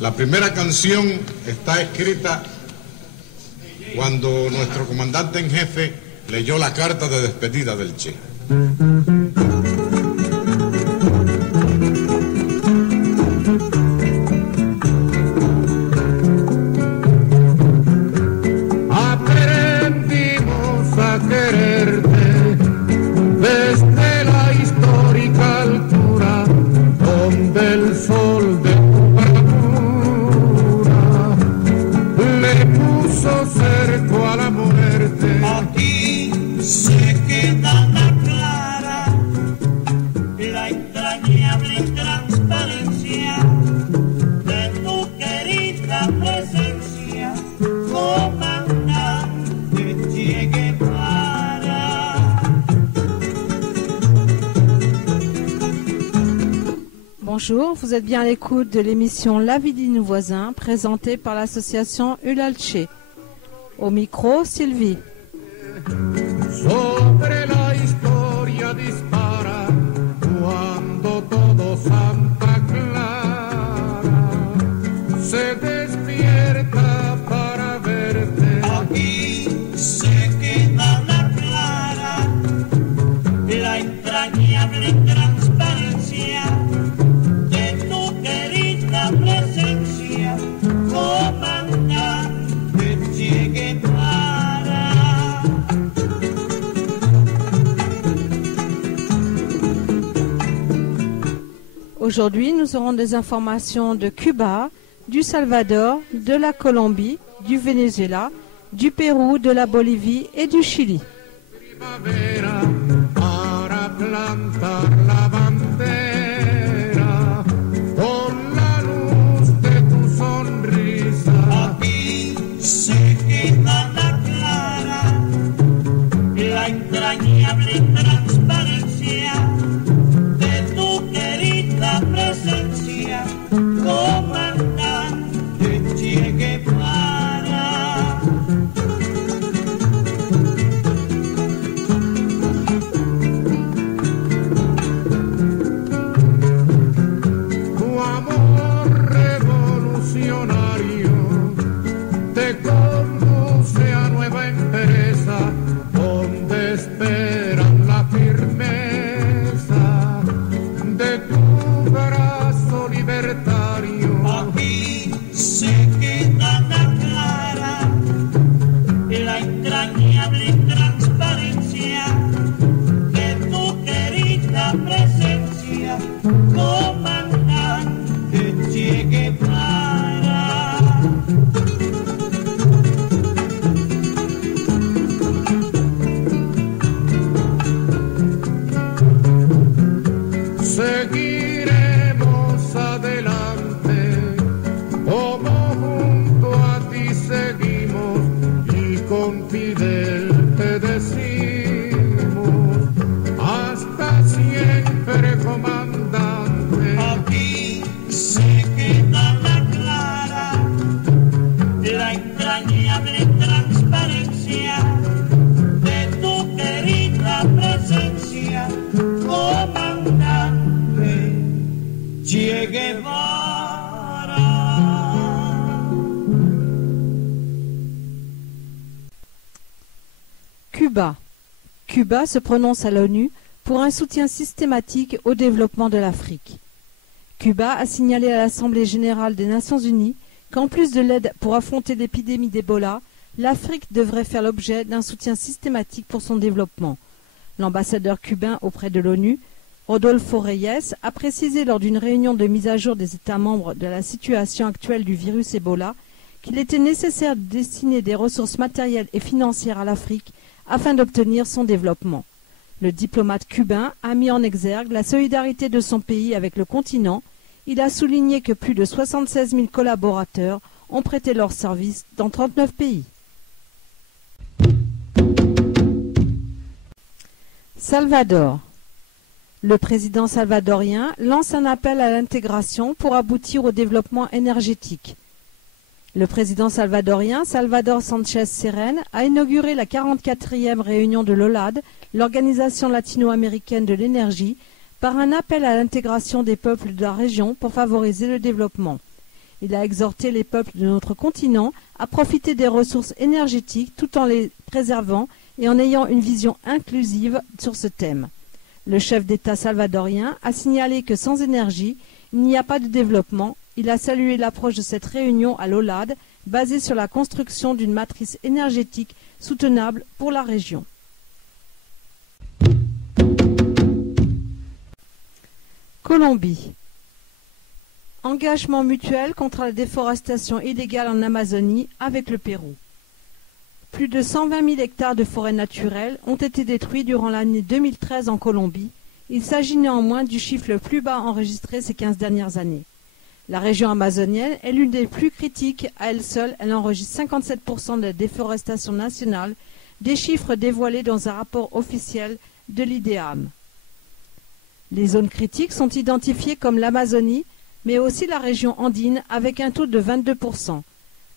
La primera canción está escrita cuando nuestro comandante en jefe leyó la carta de despedida del Che. Aprendimos a quererte desde la histórica altura donde el sol de tu bravura le puso cerco a la muerte. Aquí se queda la clara, la entrañable transparencia de tu querida presencia, comandante Che Guevara. Bonjour, vous êtes bien à l'écoute de l'émission La vie de nos voisins, présentée par l'association Ulalche. Au micro, Sylvie. Sobre la historia dispara cuando todo Santa Clara se despierta para verte. Aquí se queda la clara, la entrañable transparencia de tu querida presencia, comandante Che Guevara. Aujourd'hui, nous aurons des informations de Cuba, du Salvador, de la Colombie, du Venezuela, du Pérou, de la Bolivie et du Chili. Primavera para plantar la bandera con la luz de tu sonrisa. Aquí se queda la clara, la entrañable transparencia de tu querida presencia, comandante Che Guevara. Tu amor revolucionario te conduce a nueva empresa donde esperan la firmeza de tu brazo libertario. Aquí se queda la clara, la entrañable transparencia de tu querida presencia, comandante Che Guevara. Seguiremos adelante como junto a ti seguimos y con Fidel te decimos hasta siempre, comandante. Aquí se queda la clara, la entrañable transparencia de tu querida presencia, comandante Che Guevara. Cuba. Cuba se prononce à l'ONU pour un soutien systématique au développement de l'Afrique. Cuba a signalé à l'Assemblée générale des Nations unies qu'en plus de l'aide pour affronter l'épidémie d'Ebola, l'Afrique devrait faire l'objet d'un soutien systématique pour son développement. L'ambassadeur cubain auprès de l'ONU, Rodolfo Reyes, a précisé lors d'une réunion de mise à jour des États membres de la situation actuelle du virus Ebola qu'il était nécessaire de destiner des ressources matérielles et financières à l'Afrique afin d'obtenir son développement. Le diplomate cubain a mis en exergue la solidarité de son pays avec le continent. Il a souligné que plus de 76 000 collaborateurs ont prêté leurs services dans 39 pays. Salvador. Le président salvadorien lance un appel à l'intégration pour aboutir au développement énergétique. Le président salvadorien Salvador Sánchez Cerén a inauguré la 44e réunion de l'OLAD, l'Organisation latino-américaine de l'énergie, par un appel à l'intégration des peuples de la région pour favoriser le développement. Il a exhorté les peuples de notre continent à profiter des ressources énergétiques tout en les préservant et en ayant une vision inclusive sur ce thème. Le chef d'État salvadorien a signalé que sans énergie, il n'y a pas de développement. Il a salué l'approche de cette réunion à l'OLAD, basée sur la construction d'une matrice énergétique soutenable pour la région. Colombie. Engagement mutuel contre la déforestation illégale en Amazonie avec le Pérou. Plus de 120 000 hectares de forêts naturelles ont été détruits durant l'année 2013 en Colombie. Il s'agit néanmoins du chiffre le plus bas enregistré ces 15 dernières années. La région amazonienne est l'une des plus critiques. À elle seule, elle enregistre 57% de la déforestation nationale, des chiffres dévoilés dans un rapport officiel de l'IDEAM. Les zones critiques sont identifiées comme l'Amazonie, mais aussi la région andine avec un taux de 22%.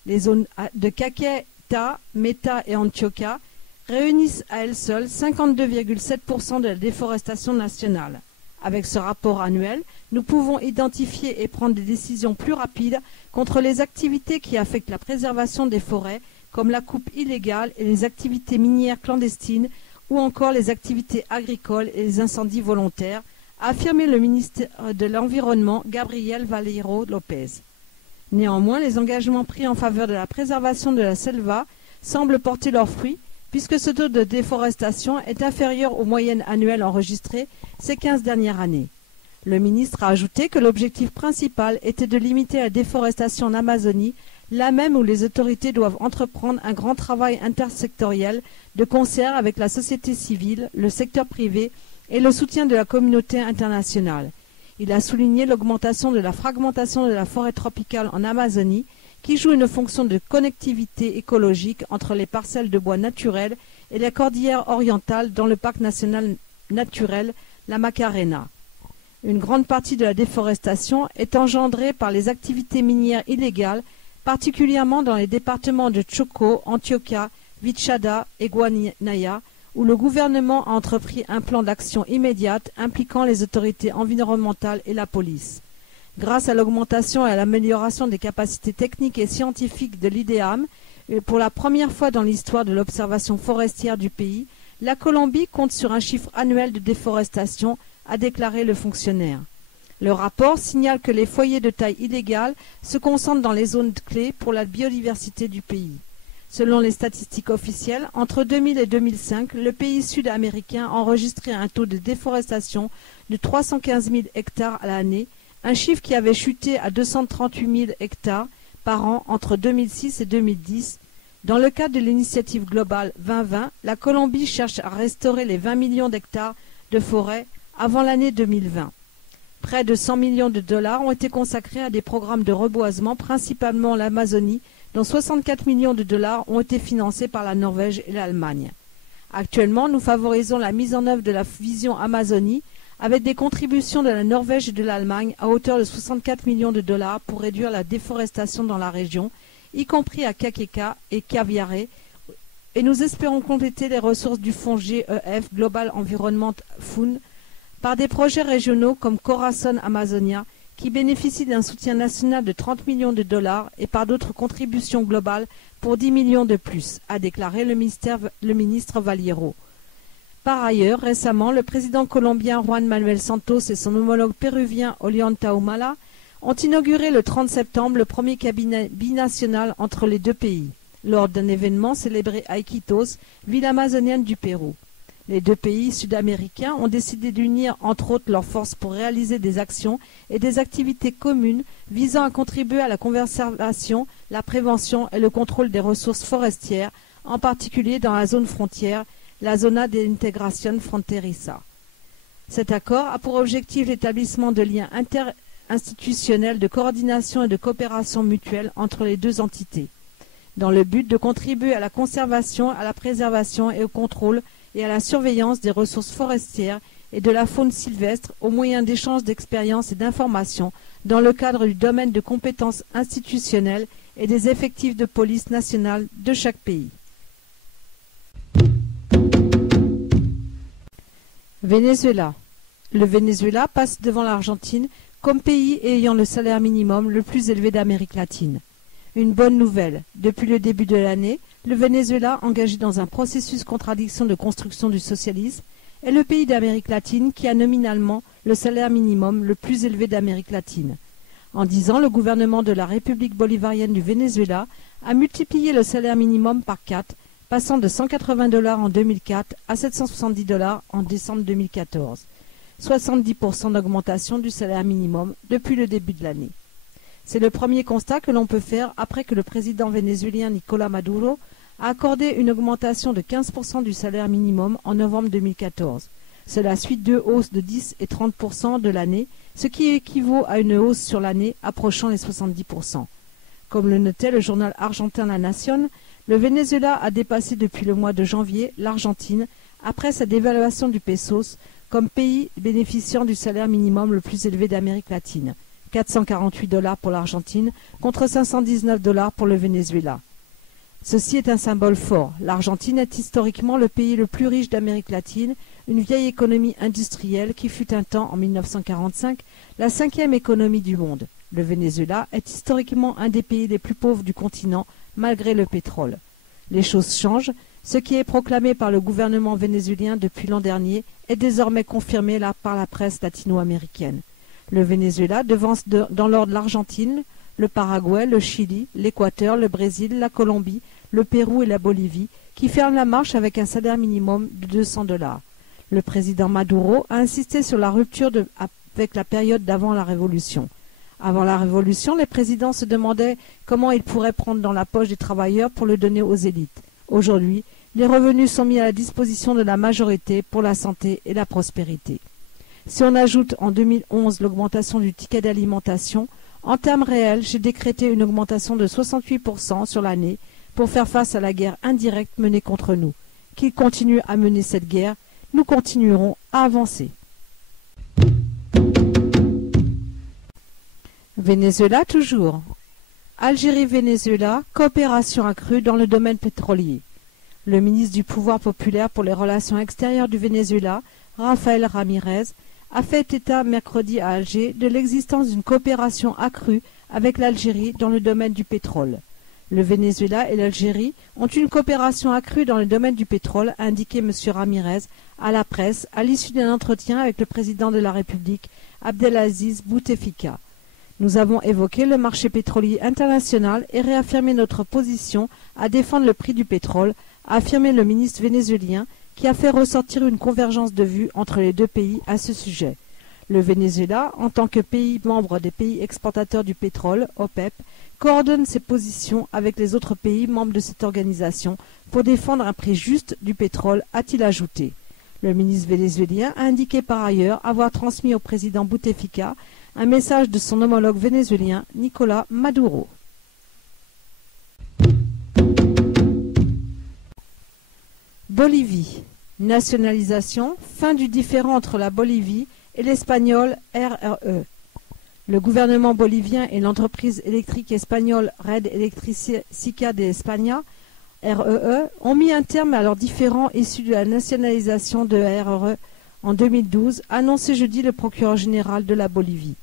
Les zones de Caquetá, Meta et Antioquia réunissent à elles seules 52,7% de la déforestation nationale. Avec ce rapport annuel, nous pouvons identifier et prendre des décisions plus rapides contre les activités qui affectent la préservation des forêts, comme la coupe illégale et les activités minières clandestines, ou encore les activités agricoles et les incendies volontaires, a affirmé le ministre de l'Environnement, Gabriel Valleiro Lopez. Néanmoins, les engagements pris en faveur de la préservation de la selva semblent porter leurs fruits, puisque ce taux de déforestation est inférieur aux moyennes annuelles enregistrées ces 15 dernières années. Le ministre a ajouté que l'objectif principal était de limiter la déforestation en Amazonie, là même où les autorités doivent entreprendre un grand travail intersectoriel de concert avec la société civile, le secteur privé et le soutien de la communauté internationale. Il a souligné l'augmentation de la fragmentation de la forêt tropicale en Amazonie, qui joue une fonction de connectivité écologique entre les parcelles de bois naturelles et la cordillère orientale dans le parc national naturel La Macarena. Une grande partie de la déforestation est engendrée par les activités minières illégales, particulièrement dans les départements de Chocó, Antioquia, Vichada et Guanaya, où le gouvernement a entrepris un plan d'action immédiate impliquant les autorités environnementales et la police. Grâce à l'augmentation et à l'amélioration des capacités techniques et scientifiques de l'IDEAM, et pour la première fois dans l'histoire de l'observation forestière du pays, la Colombie compte sur un chiffre annuel de déforestation, a déclaré le fonctionnaire. Le rapport signale que les foyers de taille illégale se concentrent dans les zones clés pour la biodiversité du pays. Selon les statistiques officielles, entre 2000 et 2005, le pays sud-américain a enregistré un taux de déforestation de 315 000 hectares à l'année, un chiffre qui avait chuté à 238 000 hectares par an entre 2006 et 2010. Dans le cadre de l'initiative globale 2020, la Colombie cherche à restaurer les 20 millions d'hectares de forêt avant l'année 2020. Près de 100 millions de dollars ont été consacrés à des programmes de reboisement, principalement l'Amazonie, dont 64 millions de dollars ont été financés par la Norvège et l'Allemagne. Actuellement, nous favorisons la mise en œuvre de la vision Amazonie, avec des contributions de la Norvège et de l'Allemagne à hauteur de 64 millions de dollars pour réduire la déforestation dans la région, y compris à Caquetá et Caviare, et nous espérons compléter les ressources du fonds GEF, Global Environment Fund, par des projets régionaux comme Corazon Amazonia, qui bénéficient d'un soutien national de 30 millions de dollars et par d'autres contributions globales pour 10 millions de plus, a déclaré le ministre Valleiro. Par ailleurs, récemment, le président colombien Juan Manuel Santos et son homologue péruvien Ollanta Humala ont inauguré le 30 septembre le premier cabinet binational entre les deux pays, lors d'un événement célébré à Iquitos, ville amazonienne du Pérou. Les deux pays sud-américains ont décidé d'unir entre autres leurs forces pour réaliser des actions et des activités communes visant à contribuer à la conservation, la prévention et le contrôle des ressources forestières, en particulier dans la zone frontière, la Zona de Integración Fronteriza. Cet accord a pour objectif l'établissement de liens interinstitutionnels de coordination et de coopération mutuelle entre les deux entités, dans le but de contribuer à la conservation, à la préservation et au contrôle et à la surveillance des ressources forestières et de la faune sylvestre au moyen d'échanges d'expériences et d'informations dans le cadre du domaine de compétences institutionnelles et des effectifs de police nationale de chaque pays. Venezuela. Le Venezuela passe devant l'Argentine comme pays ayant le salaire minimum le plus élevé d'Amérique latine. Une bonne nouvelle, depuis le début de l'année, le Venezuela, engagé dans un processus contradiction de construction du socialisme, est le pays d'Amérique latine qui a nominalement le salaire minimum le plus élevé d'Amérique latine. En 10 ans, le gouvernement de la République bolivarienne du Venezuela a multiplié le salaire minimum par 4, passant de $180 en 2004 à $770 en décembre 2014. 70% d'augmentation du salaire minimum depuis le début de l'année. C'est le premier constat que l'on peut faire après que le président vénézuélien Nicolás Maduro a accordé une augmentation de 15% du salaire minimum en novembre 2014. Cela suit 2 hausses de 10 et 30% de l'année, ce qui équivaut à une hausse sur l'année approchant les 70%. Comme le notait le journal argentin La Nación, le Venezuela a dépassé depuis le mois de janvier l'Argentine après sa dévaluation du pesos comme pays bénéficiant du salaire minimum le plus élevé d'Amérique latine, $448 pour l'Argentine contre $519 pour le Venezuela. Ceci est un symbole fort. L'Argentine est historiquement le pays le plus riche d'Amérique latine, une vieille économie industrielle qui fut un temps, en 1945, la 5e économie du monde. Le Venezuela est historiquement un des pays les plus pauvres du continent, malgré le pétrole. Les choses changent. Ce qui est proclamé par le gouvernement vénézuélien depuis l'an dernier est désormais confirmé par la presse latino-américaine. Le Venezuela devance dans l'ordre l'Argentine, le Paraguay, le Chili, l'Équateur, le Brésil, la Colombie, le Pérou et la Bolivie, qui ferment la marche avec un salaire minimum de $200. Le président Maduro a insisté sur la rupture avec la période d'avant la Révolution. Avant la Révolution, les présidents se demandaient comment ils pourraient prendre dans la poche des travailleurs pour le donner aux élites. Aujourd'hui, les revenus sont mis à la disposition de la majorité pour la santé et la prospérité. Si on ajoute en 2011 l'augmentation du ticket d'alimentation, en termes réels, j'ai décrété une augmentation de 68% sur l'année pour faire face à la guerre indirecte menée contre nous. Qu'ils continuent à mener cette guerre, nous continuerons à avancer. Venezuela toujours. Algérie-Venezuela, coopération accrue dans le domaine pétrolier. Le ministre du Pouvoir populaire pour les relations extérieures du Venezuela, Rafael Ramirez, a fait état mercredi à Alger de l'existence d'une coopération accrue avec l'Algérie dans le domaine du pétrole. Le Venezuela et l'Algérie ont une coopération accrue dans le domaine du pétrole, a indiqué M. Ramirez à la presse à l'issue d'un entretien avec le président de la République, Abdelaziz Bouteflika. Nous avons évoqué le marché pétrolier international et réaffirmé notre position à défendre le prix du pétrole, a affirmé le ministre vénézuélien qui a fait ressortir une convergence de vues entre les deux pays à ce sujet. Le Venezuela, en tant que pays membre des pays exportateurs du pétrole, OPEP, coordonne ses positions avec les autres pays membres de cette organisation pour défendre un prix juste du pétrole, a-t-il ajouté. Le ministre vénézuélien a indiqué par ailleurs avoir transmis au président Bouteflika un message de son homologue vénézuélien Nicolás Maduro. Bolivie. Nationalisation, fin du différend entre la Bolivie et l'espagnol RRE. Le gouvernement bolivien et l'entreprise électrique espagnole Red Electricidad de España, REE, ont mis un terme à leurs différends issus de la nationalisation de RRE en 2012, annoncé jeudi le procureur général de la Bolivie.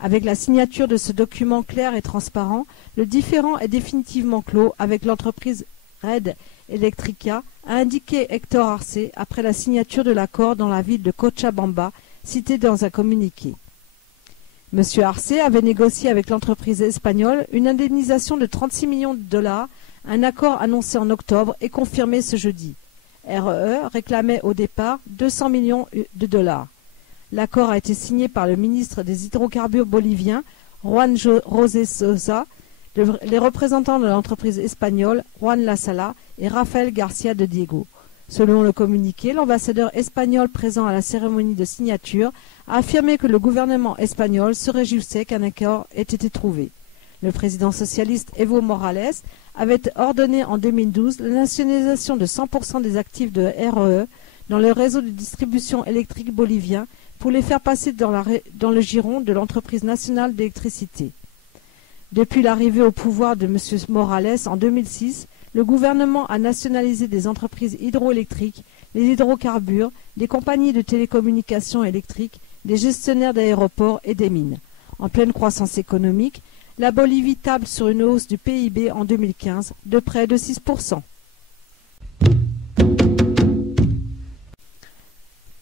Avec la signature de ce document clair et transparent, le différend est définitivement clos avec l'entreprise Red Electrica, a indiqué Héctor Arce après la signature de l'accord dans la ville de Cochabamba, cité dans un communiqué. M. Arce avait négocié avec l'entreprise espagnole une indemnisation de 36 millions de dollars, un accord annoncé en octobre et confirmé ce jeudi. REE réclamait au départ 200 millions de dollars. L'accord a été signé par le ministre des hydrocarbures bolivien, Juan José Sosa, les représentants de l'entreprise espagnole, Juan Lasala et Rafael García de Diego. Selon le communiqué, l'ambassadeur espagnol présent à la cérémonie de signature a affirmé que le gouvernement espagnol se réjouissait qu'un accord ait été trouvé. Le président socialiste Evo Morales avait ordonné en 2012 la nationalisation de 100% des actifs de REE dans le réseau de distribution électrique bolivien pour les faire passer dans le giron de l'entreprise nationale d'électricité. Depuis l'arrivée au pouvoir de M. Morales en 2006, le gouvernement a nationalisé des entreprises hydroélectriques, les hydrocarbures, des compagnies de télécommunications électriques, des gestionnaires d'aéroports et des mines. En pleine croissance économique, la Bolivie table sur une hausse du PIB en 2015 de près de 6%.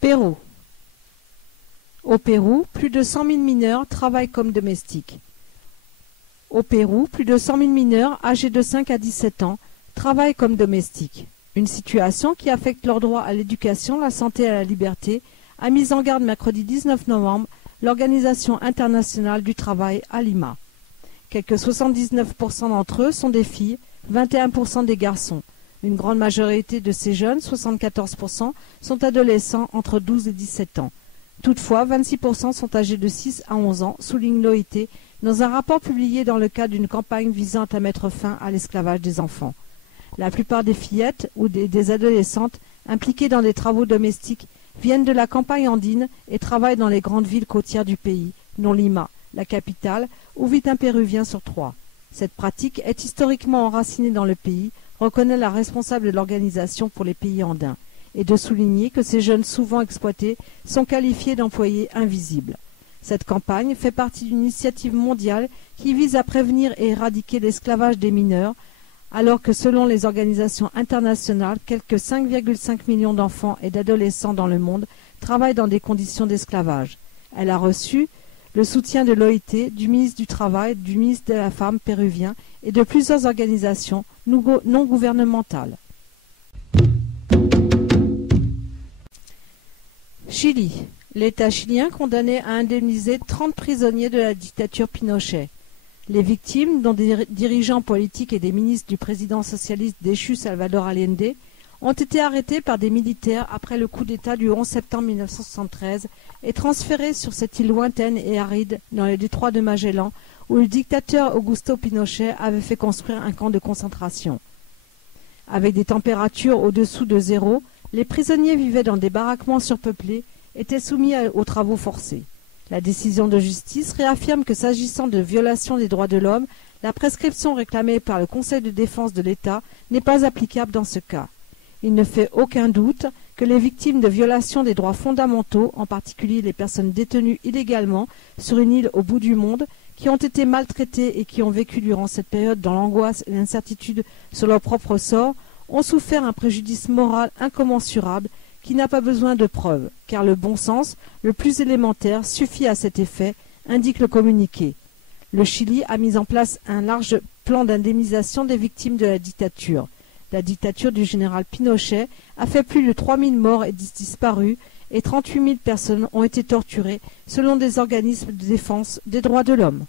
Pérou. Au Pérou, plus de 100 000 mineurs travaillent comme domestiques. Au Pérou, plus de 100 000 mineurs âgés de 5 à 17 ans travaillent comme domestiques. Une situation qui affecte leur droit à l'éducation, la santé et à la liberté, a mis en garde mercredi 19 novembre l'Organisation internationale du travail à Lima. Quelques 79% d'entre eux sont des filles, 21% des garçons. Une grande majorité de ces jeunes, 74%, sont adolescents entre 12 et 17 ans. Toutefois, 26% sont âgés de 6 à 11 ans, souligne l'OIT, dans un rapport publié dans le cadre d'une campagne visant à mettre fin à l'esclavage des enfants. La plupart des fillettes ou des adolescentes impliquées dans des travaux domestiques viennent de la campagne andine et travaillent dans les grandes villes côtières du pays, dont Lima, la capitale, où vit un Péruvien sur 3. Cette pratique est historiquement enracinée dans le pays, reconnaît la responsable de l'Organisation pour les pays andins, et de souligner que ces jeunes souvent exploités sont qualifiés d'employés invisibles. Cette campagne fait partie d'une initiative mondiale qui vise à prévenir et éradiquer l'esclavage des mineurs, alors que selon les organisations internationales, quelques 5,5 millions d'enfants et d'adolescents dans le monde travaillent dans des conditions d'esclavage. Elle a reçu le soutien de l'OIT, du ministre du Travail, du ministre de la Femme péruvien et de plusieurs organisations non gouvernementales. Chili. L'État chilien condamné à indemniser 30 prisonniers de la dictature Pinochet. Les victimes, dont des dirigeants politiques et des ministres du président socialiste déchu Salvador Allende, ont été arrêtés par des militaires après le coup d'État du 11 septembre 1973 et transférés sur cette île lointaine et aride dans le détroit de Magellan où le dictateur Augusto Pinochet avait fait construire un camp de concentration. Avec des températures au-dessous de zéro, les prisonniers vivaient dans des baraquements surpeuplés, étaient soumis aux travaux forcés. La décision de justice réaffirme que s'agissant de violation des droits de l'homme, la prescription réclamée par le Conseil de défense de l'État n'est pas applicable dans ce cas. Il ne fait aucun doute que les victimes de violations des droits fondamentaux, en particulier les personnes détenues illégalement sur une île au bout du monde, qui ont été maltraitées et qui ont vécu durant cette période dans l'angoisse et l'incertitude sur leur propre sort, ont souffert un préjudice moral incommensurable qui n'a pas besoin de preuves, car le bon sens, le plus élémentaire, suffit à cet effet, indique le communiqué. Le Chili a mis en place un large plan d'indemnisation des victimes de la dictature. La dictature du général Pinochet a fait plus de 3000 morts et disparus et 38 000 personnes ont été torturées selon des organismes de défense des droits de l'homme.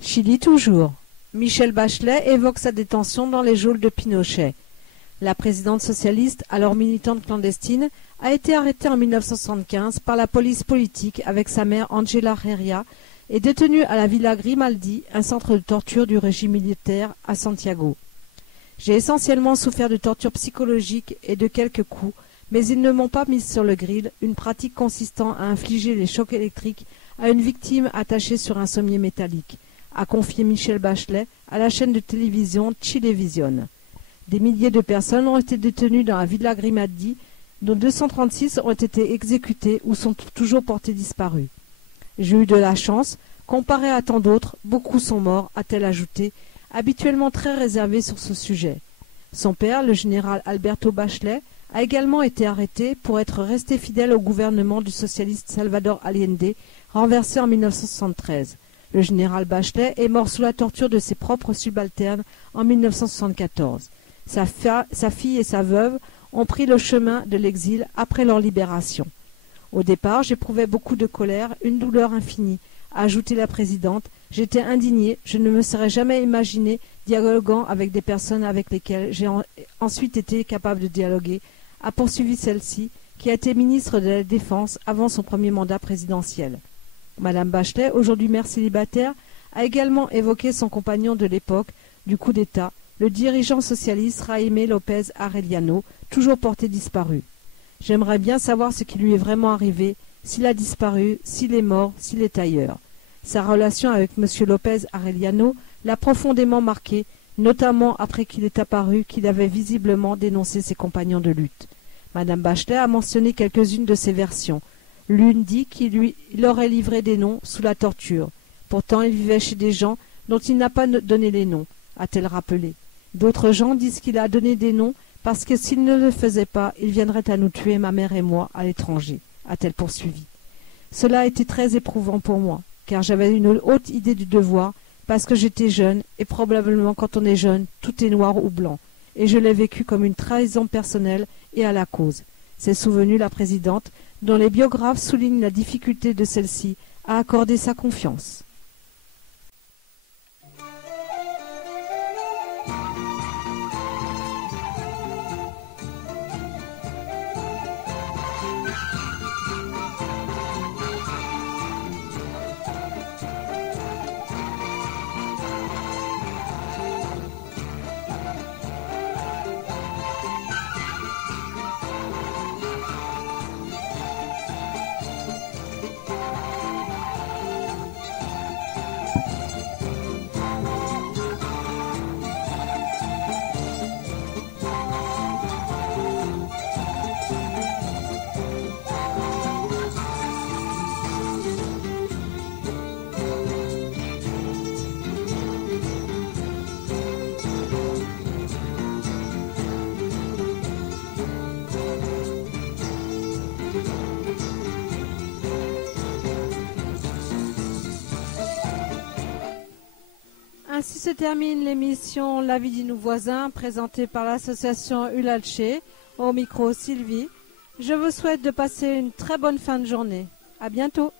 Chili toujours. Michelle Bachelet évoque sa détention dans les geôles de Pinochet. La présidente socialiste, alors militante clandestine, a été arrêtée en 1975 par la police politique avec sa mère Angela Herria et détenue à la Villa Grimaldi, un centre de torture du régime militaire à Santiago. J'ai essentiellement souffert de tortures psychologiques et de quelques coups, mais ils ne m'ont pas mise sur le grill, une pratique consistant à infliger les chocs électriques à une victime attachée sur un sommier métallique, a confié Michelle Bachelet à la chaîne de télévision Chilevisión. Des milliers de personnes ont été détenues dans la Villa Grimaldi, dont 236 ont été exécutées ou sont toujours portées disparues. J'ai eu de la chance, comparé à tant d'autres, beaucoup sont morts, a-t-elle ajouté, habituellement très réservée sur ce sujet. Son père, le général Alberto Bachelet, a également été arrêté pour être resté fidèle au gouvernement du socialiste Salvador Allende, renversé en 1973. Le général Bachelet est mort sous la torture de ses propres subalternes en 1974. Sa fille et sa veuve ont pris le chemin de l'exil après leur libération. Au départ, j'éprouvais beaucoup de colère, une douleur infinie, a ajouté la présidente. J'étais indignée, je ne me serais jamais imaginé dialoguant avec des personnes avec lesquelles j'ai ensuite été capable de dialoguer, a poursuivi celle-ci, qui a été ministre de la Défense avant son premier mandat présidentiel. Madame Bachelet, aujourd'hui mère célibataire, a également évoqué son compagnon de l'époque du coup d'État, le dirigeant socialiste Jaime López Arellano, toujours porté disparu. J'aimerais bien savoir ce qui lui est vraiment arrivé, s'il a disparu, s'il est mort, s'il est ailleurs. Sa relation avec M. López Arellano l'a profondément marqué, notamment après qu'il est apparu qu'il avait visiblement dénoncé ses compagnons de lutte. Madame Bachelet a mentionné quelques-unes de ces versions. L'une dit qu'il aurait livré des noms sous la torture. Pourtant, il vivait chez des gens dont il n'a pas donné les noms, a-t-elle rappelé. D'autres gens disent qu'il a donné des noms parce que s'il ne le faisait pas, il viendrait à nous tuer, ma mère et moi, à l'étranger, a-t-elle poursuivi. Cela a été très éprouvant pour moi, car j'avais une haute idée du devoir, parce que j'étais jeune, et probablement quand on est jeune, tout est noir ou blanc, et je l'ai vécu comme une trahison personnelle et à la cause. S'est souvenue la présidente, dont les biographes soulignent la difficulté de celle-ci à accorder sa confiance. Ainsi se termine l'émission La vie de nos voisins, présentée par l'association Ulalché, au micro Sylvie. Je vous souhaite de passer une très bonne fin de journée. À bientôt.